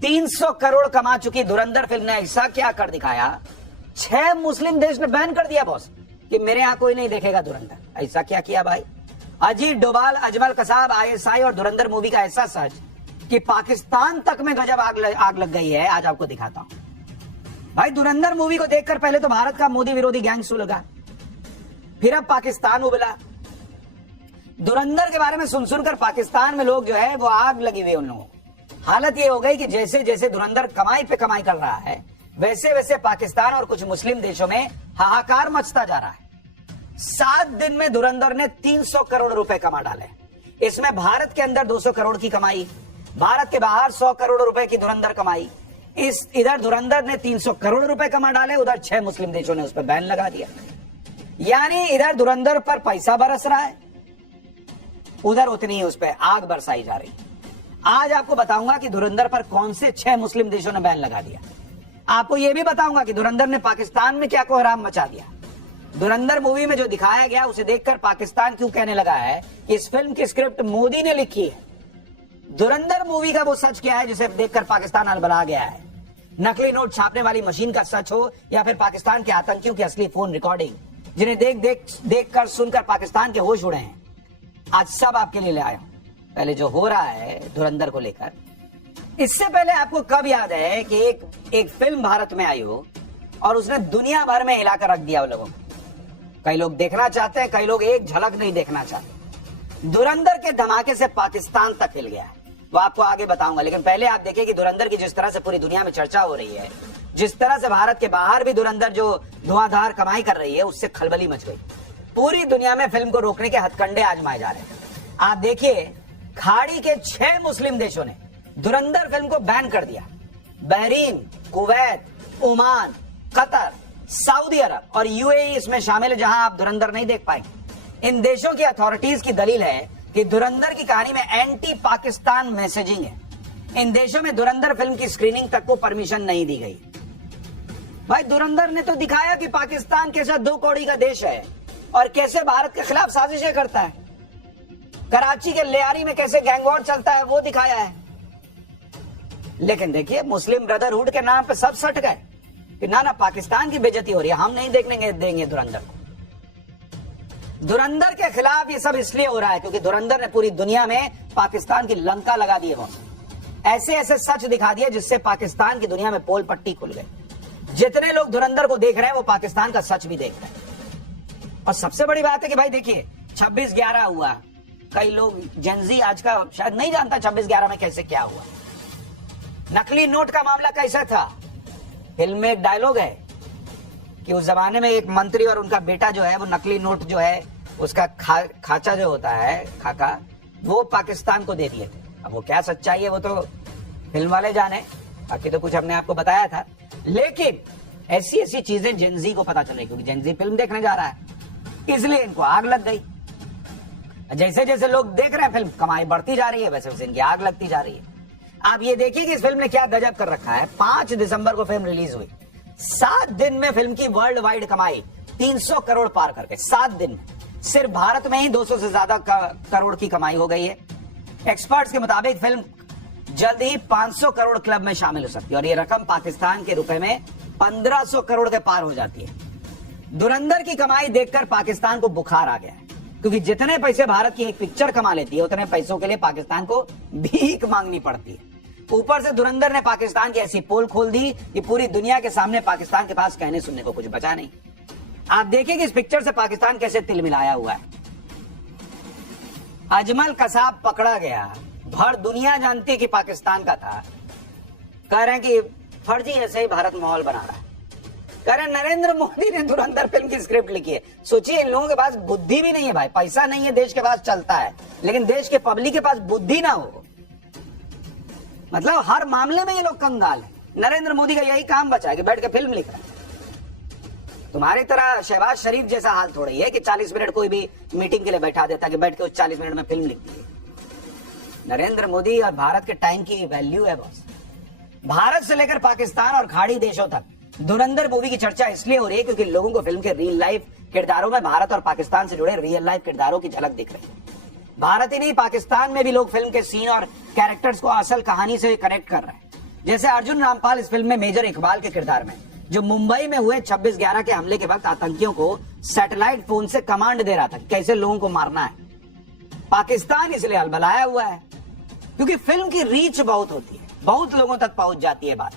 300 करोड़ कमा चुकी धुरंधर फिल्म ने ऐसा क्या कर दिखाया, 6 मुस्लिम देश ने बैन कर दिया बॉस कि मेरे यहां कोई नहीं देखेगा धुरंधर। ऐसा क्या किया भाई? अजीत डोभाल, अजमल कसाब, आईएसआई और धुरंधर मूवी का ऐसा सच कि पाकिस्तान तक में गजब आग लग गई है। आज आपको दिखाता हूं भाई। धुरंधर मूवी को देखकर पहले तो भारत का मोदी विरोधी गैंग सुलगा, फिर अब पाकिस्तान उबला। धुरंधर के बारे में सुन सुनकर पाकिस्तान में लोग जो है वो आग लगी हुई उन लोगों को। हालत ये हो गई कि जैसे जैसे धुरंधर कमाई पे कमाई कर रहा है, वैसे वैसे पाकिस्तान और कुछ मुस्लिम देशों में हाहाकार मचता जा रहा है। 7 दिन में धुरंधर ने 300 करोड़ रुपए कमा डाले। इसमें भारत के अंदर 200 करोड़ की कमाई, भारत के बाहर 100 करोड़ रुपए की धुरंधर कमाई। इधर धुरंधर ने 300 करोड़ रुपए कमा डाले, उधर 6 मुस्लिम देशों ने उस पर बैन लगा दिया। यानी इधर धुरंधर पर पैसा बरस रहा है, उधर उतनी ही उस पर आग बरसाई जा रही। आज आपको बताऊंगा कि धुरंधर पर कौन से 6 मुस्लिम देशों ने बैन लगा दिया। आपको यह भी बताऊंगा कि धुरंधर ने पाकिस्तान में क्या कोहराम मचा दिया। धुरंधर मूवी में जो दिखाया गया उसे देखकर पाकिस्तान क्यों कहने लगा है कि इस फिल्म की स्क्रिप्ट मोदी ने लिखी है। धुरंधर मूवी का वो सच क्या है जिसे देखकर पाकिस्तान अलबला गया है? नकली नोट छापने वाली मशीन का सच हो या फिर पाकिस्तान के आतंकियों की असली फोन रिकॉर्डिंग, जिन्हें देख कर सुनकर पाकिस्तान के होश उड़े हैं, आज सब आपके लिए ले आया हूं। पहले जो हो रहा है धुरंधर को लेकर, इससे पहले आपको कब याद है कि एक फिल्म भारत में आई हो और उसने दुनिया भर में हिलाकर रख दिया लोगों को? कई लोग देखना चाहते हैं, कई लोग एक झलक नहीं देखना चाहते। धुरंधर के धमाके से पाकिस्तान तक हिल गया, वो आपको आगे बताऊंगा। लेकिन पहले आप देखिए कि धुरंधर की जिस तरह से पूरी दुनिया में चर्चा हो रही है, जिस तरह से भारत के बाहर भी धुरंधर जो धुआंधार कमाई कर रही है, उससे खलबली मच गई। पूरी दुनिया में फिल्म को रोकने के हथकंडे आजमाए जा रहे हैं। आप देखिए, खाड़ी के 6 मुस्लिम देशों ने धुरंधर फिल्म को बैन कर दिया। Bahrain, Kuwait, Oman, Qatar, Saudi Arabia और यूएई इसमें शामिल है, जहां आप धुरंधर नहीं देख पाएंगे। इन देशों की अथॉरिटीज की दलील है कि धुरंधर की कहानी में एंटी पाकिस्तान मैसेजिंग है। इन देशों में धुरंधर फिल्म की स्क्रीनिंग तक को परमिशन नहीं दी गई। भाई, धुरंधर ने तो दिखाया कि पाकिस्तान कैसा 2 कौड़ी का देश है और कैसे भारत के खिलाफ साजिशें करता है। कराची के लियारी में कैसे गैंगवॉर चलता है वो दिखाया है। लेकिन देखिए, मुस्लिम ब्रदरहुड के नाम पे सब सट गए कि ना पाकिस्तान की बेइज्जती हो रही है, हम नहीं देखने देंगे धुरंधर को। धुरंधर के खिलाफ ये सब इसलिए हो रहा है क्योंकि धुरंधर ने पूरी दुनिया में पाकिस्तान की लंका लगा दी है। ऐसे ऐसे सच दिखा दिए जिससे पाकिस्तान की दुनिया में पोल पट्टी खुल गई। जितने लोग धुरंधर को देख रहे हैं वो पाकिस्तान का सच भी देख रहे हैं। और सबसे बड़ी बात है कि भाई देखिए, 26/11 हुआ। कई लोग जेनजी आज का शायद नहीं जानता 26/11 में कैसे क्या हुआ। नकली नोट का मामला कैसा था? फिल्म में एक डायलॉग है कि उस जमाने में एक मंत्री और उनका बेटा जो है वो नकली नोट जो है उसका खाचा जो होता है, खाका, वो पाकिस्तान को दे दिए थे। अब वो क्या सच्चाई है वो तो फिल्म वाले जाने, बाकी तो कुछ हमने आपको बताया था। लेकिन ऐसी ऐसी चीजें जेनजी को पता चले क्योंकि जेनजी फिल्म देखने जा रहा है, इसलिए इनको आग लग गई। जैसे जैसे लोग देख रहे हैं फिल्म, कमाई बढ़ती जा रही है, वैसे वैसे इनकी आग लगती जा रही है। आप ये देखिए कि इस फिल्म ने क्या गजब कर रखा है। 5 दिसंबर को फिल्म रिलीज हुई। 7 दिन में फिल्म की वर्ल्ड वाइड कमाई 300 करोड़ पार करके 7 दिन में सिर्फ भारत में ही 200 से ज्यादा करोड़ की कमाई हो गई है। एक्सपर्ट्स के मुताबिक फिल्म जल्द ही 500 करोड़ क्लब में शामिल हो सकती है और ये रकम पाकिस्तान के रुपए में 1500 करोड़ के पार हो जाती है। धुरंधर की कमाई देखकर पाकिस्तान को बुखार आ गया है क्योंकि जितने पैसे भारत की एक पिक्चर कमा लेती है उतने पैसों के लिए पाकिस्तान को भीख मांगनी पड़ती है। ऊपर से धुरंधर ने पाकिस्तान की ऐसी पोल खोल दी कि पूरी दुनिया के सामने पाकिस्तान के पास कहने सुनने को कुछ बचा नहीं। आप देखिए कि इस पिक्चर से पाकिस्तान कैसे तिलमिलाया हुआ है। अजमल कसाब पकड़ा गया, भर दुनिया जानती है कि पाकिस्तान का था। कह रहे हैं कि फर्जी ऐसे ही भारत माहौल बना रहा है। कह रहे हैं नरेंद्र मोदी ने धुरंधर फिल्म की स्क्रिप्ट लिखी है। सोचिए, इन लोगों के पास बुद्धि भी नहीं है भाई, पैसा नहीं है, देश के पास चलता है, लेकिन देश के पब्लिक के पास बुद्धि ना हो, मतलब हर मामले में ये लोग कंगाल है। नरेंद्र मोदी का यही काम बचा है कि बैठ के फिल्म लिख रहा है। तुम्हारी तरह शहबाज शरीफ जैसा हाल थोड़ा ही है कि 40 मिनट कोई भी मीटिंग के लिए बैठा देता कि बैठ के उस 40 मिनट में फिल्म लिखती है। नरेंद्र मोदी और भारत के टाइम की वैल्यू है बॉस। भारत से लेकर पाकिस्तान और खाड़ी देशों तक धुरंधर मूवी की चर्चा इसलिए हो रही है क्योंकि लोगों को फिल्म के रियल लाइफ किरदारों में भारत और पाकिस्तान से जुड़े रियल लाइफ किरदारों की झलक दिख रही है। भारत ही नहीं, पाकिस्तान में भी लोग फिल्म के सीन और कैरेक्टर्स को असल कहानी से कनेक्ट कर रहे हैं। जैसे अर्जुन रामपाल इस फिल्म में मेजर इकबाल के किरदार में, जो मुंबई में हुए 26/11 के हमले के वक्त आतंकियों को सैटेलाइट फोन से कमांड दे रहा था कैसे लोगों को मारना है। पाकिस्तान इसलिए हलबलाया हुआ है क्योंकि फिल्म की रीच बहुत होती है, बहुत लोगों तक पहुंच जाती है बात।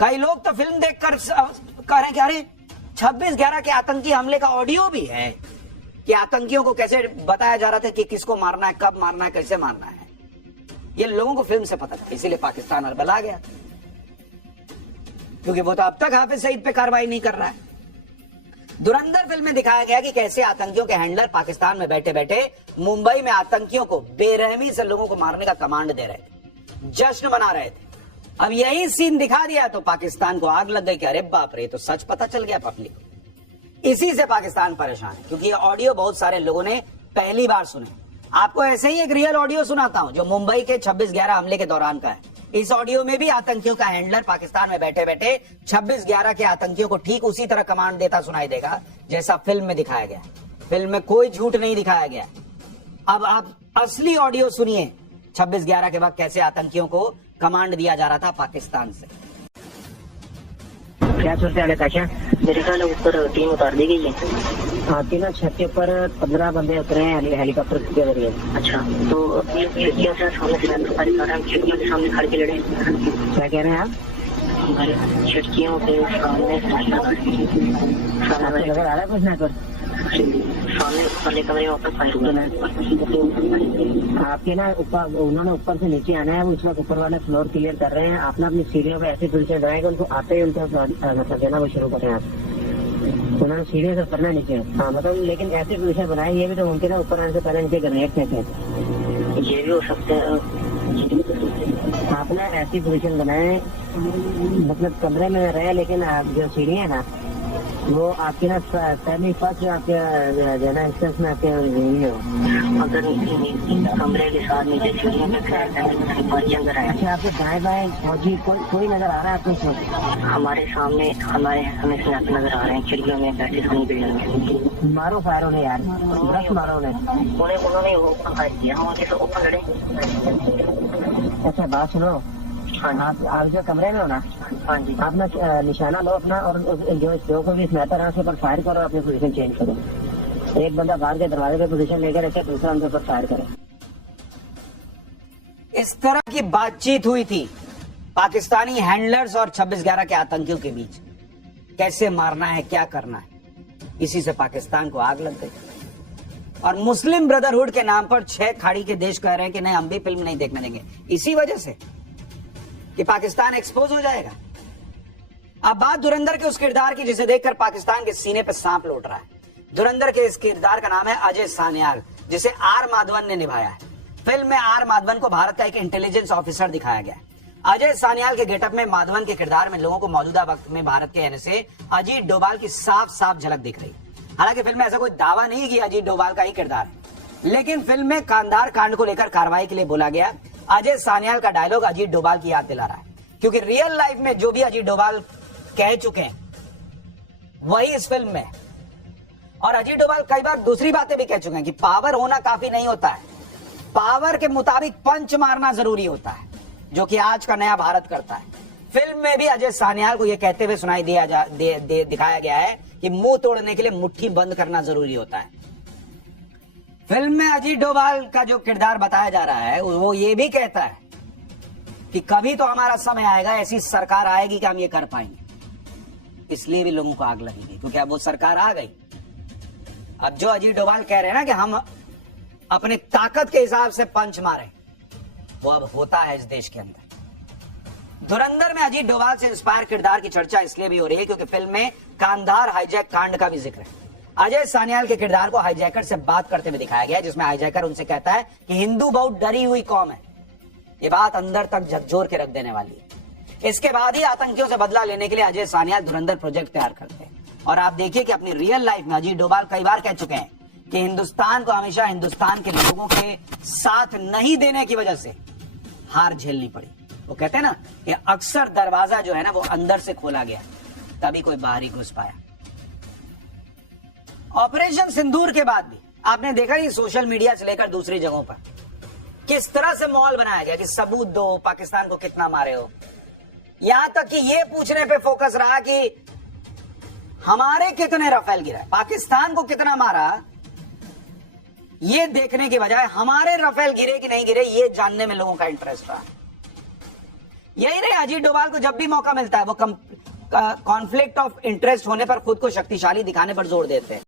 कई लोग तो फिल्म देखकर कह रहे हैं कि अरे 26/11 के आतंकी हमले का ऑडियो भी है कि आतंकियों को कैसे बताया जा रहा था कि किसको मारना है, कब मारना है, कैसे मारना है। ये लोगों को फिल्म से पता था, इसीलिए पाकिस्तान हलबला गया, क्योंकि वो तो अब तक हाफिज सईद पे कार्रवाई नहीं कर रहा है। धुरंधर फिल्म में दिखाया गया कि कैसे आतंकियों के हैंडलर पाकिस्तान में बैठे बैठे मुंबई में आतंकियों को बेरहमी से लोगों को मारने का कमांड दे रहे थे, जश्न मना रहे थे। अब यही सीन दिखा दिया तो पाकिस्तान को आग लग गई कि अरे बाप रे, तो सच पता चल गया पब्लिक को। इसी से पाकिस्तान परेशान है, क्योंकि ये ऑडियो बहुत सारे लोगों ने पहली बार सुने। आपको ऐसे ही एक रियल ऑडियो सुनाता हूं जो मुंबई के 26/11 हमले के दौरान का है। इस ऑडियो में भी आतंकियों का हैंडलर पाकिस्तान में बैठे बैठे 26/11 के आतंकियों को ठीक उसी तरह कमांड देता सुनाई देगा जैसा फिल्म में दिखाया गया। फिल्म में कोई झूठ नहीं दिखाया गया। अब आप असली ऑडियो सुनिए 26/11 के वक्त कैसे आतंकियों को कमांड दिया जा रहा था पाकिस्तान से। क्या सोचते हैं क्या? मेरे ख्याल ऊपर टीम उतार दी गई है। हाँ, तीनों छत के ऊपर 15 बंदे उतरे हैं हेलीकॉप्टर के जरिए। अच्छा, तो खिड़कियों से सामने से खिड़कियों के सामने खड़ के लड़े। क्या कह रहे हैं आप? खिड़कियों के सामने नजर आ रहा है कुछ ना कुछ सामने वाले कमरे में ऊपर फायर हुआ है। आपके ना ऊपर उन्होंने ऊपर से नीचे आना है, वो इस वक्त ऊपर वाले फ्लोर क्लियर कर रहे हैं। आप ना अपनी सीढ़ियों पे ऐसे पोजीशन बनाएंगे उनको आते ही उनका मतलब देना वो शुरू करें। आप उन्होंने सीढ़ियों से उतरना नीचे। हाँ मतलब, लेकिन ऐसे पोजीशन बनाए, ये भी तो मुमकिन है ऊपर आने से पहले नीचे ग्रेनेड फेंके। ये भी हो सकता है। आपने ऐसी पोजीशन बनाए मतलब कमरे में रहे, लेकिन जो सीढ़ी है ना वो आपकी ना पहली फर्स्ट आपके जना इंस्टेंस में आपके नहीं हो। अगर कमरे के साथ नीचे सीढ़ियों पे अंदर आए। अच्छा, आपके दाएं बाएं फौजी कोई नजर आ रहा है आपको? हमारे सामने हमें स्नैपर नजर आ रहे हैं खिड़कियों में बैठे सामने बिल्डिंग में। मारो फायर उन्हें यार, बस मारो उन्होंने ओपन फायर किया, हम उनके ओपन लड़े। अच्छा बात सुनो, आप जो कमरे में हो ना, हाँ जी, आप ना निशाना लो अपना और जो को भी स्नाइपर है उसके ऊपर फायर करो, अपनी पोजीशन चेंज करो। एक बंदा बाहर के दरवाजे पे पोजीशन लेकर रखे, दूसरा उनके ऊपर फायर करे। इस तरह की बातचीत हुई थी पाकिस्तानी हैंडलर्स और 26/11 के आतंकियों के बीच, कैसे मारना है, क्या करना है। इसी से पाकिस्तान को आग लग गई और मुस्लिम ब्रदरहुड के नाम पर 6 खाड़ी के देश कह रहे हैं कि नहीं, हम भी फिल्म नहीं देखने देंगे, इसी वजह से कि पाकिस्तान एक्सपोज हो जाएगा। अब बात धुरंधर के उस किरदार की जिसे देखकर पाकिस्तान के सीने पर सांप लौट रहा है। धुरंधर के इस किरदार का नाम है अजय सान्याल, जिसे आर माधवन ने निभाया है। फिल्म में आर माधवन को भारत का एक इंटेलिजेंस ऑफिसर दिखाया गया है। अजय सान्याल के गेटअप में माधवन के किरदार में लोगों को मौजूदा वक्त में भारत के एनएसए अजीत डोभाल की साफ साफ झलक दिख रही। हालांकि फिल्म में ऐसा कोई दावा नहीं कि अजीत डोभाल का ही किरदार है, लेकिन फिल्म में कांधार कांड को लेकर कार्रवाई के लिए बोला गया अजय सान्याल का डायलॉग अजीत डोभाल की याद दिला रहा है, क्योंकि रियल लाइफ में जो भी अजीत डोभाल कह चुके हैं वही इस फिल्म में। और अजीत डोभाल कई बार दूसरी बातें भी कह चुके हैं कि पावर होना काफी नहीं होता है, पावर के मुताबिक पंच मारना जरूरी होता है, जो कि आज का नया भारत करता है। फिल्म में भी अजय सान्याल को यह कहते हुए सुनाई दिखाया गया है कि मुंह तोड़ने के लिए मुट्ठी बंद करना जरूरी होता है। फिल्म में अजीत डोभाल का जो किरदार बताया जा रहा है वो ये भी कहता है कि कभी तो हमारा समय आएगा, ऐसी सरकार आएगी कि हम ये कर पाएंगे। इसलिए भी लोगों को आग लगेगी, क्योंकि अब वो सरकार आ गई। अब जो अजीत डोभाल कह रहे हैं ना कि हम अपने ताकत के हिसाब से पंच मारे, वो अब होता है इस देश के अंदर। धुरंधर में अजीत डोभाल से इंस्पायर किरदार की चर्चा इसलिए भी हो रही है क्योंकि फिल्म में कांधार हाईजैक कांड का भी जिक्र है। अजय सान्याल के किरदार को हाईजैकर से बात करते हुए दिखाया गया है, जिसमें हाईजैकर उनसे कहता है कि हिंदू बहुत डरी हुई कौम है। ये बात अंदर तक झकझोर के रख देने वाली है। इसके बाद ही आतंकियों से बदला लेने के लिए अजय सान्याल धुरंधर प्रोजेक्ट तैयार करते हैं। और आप देखिए कि अपनी रियल लाइफ में अजीत डोभाल कई बार कह चुके हैं कि हिंदुस्तान को हमेशा हिंदुस्तान के लोगों के साथ नहीं देने की वजह से हार झेलनी पड़ी। वो कहते हैं ना, ये अक्सर दरवाजा जो है ना वो अंदर से खोला गया, तभी कोई बाहर ही घुस पाया। ऑपरेशन सिंदूर के बाद भी आपने देखा ही सोशल मीडिया से लेकर दूसरी जगहों पर किस तरह से माहौल बनाया गया कि सबूत दो, पाकिस्तान को कितना मारे हो। यहां तक कि यह पूछने पे फोकस रहा कि हमारे कितने राफेल गिरा, पाकिस्तान को कितना मारा, यह देखने के बजाय हमारे राफेल गिरे कि नहीं गिरे यह जानने में लोगों का इंटरेस्ट रहा। यही नहीं, अजीत डोभाल को जब भी मौका मिलता है वो कॉन्फ्लिक्ट ऑफ इंटरेस्ट होने पर खुद को शक्तिशाली दिखाने पर जोर देते हैं।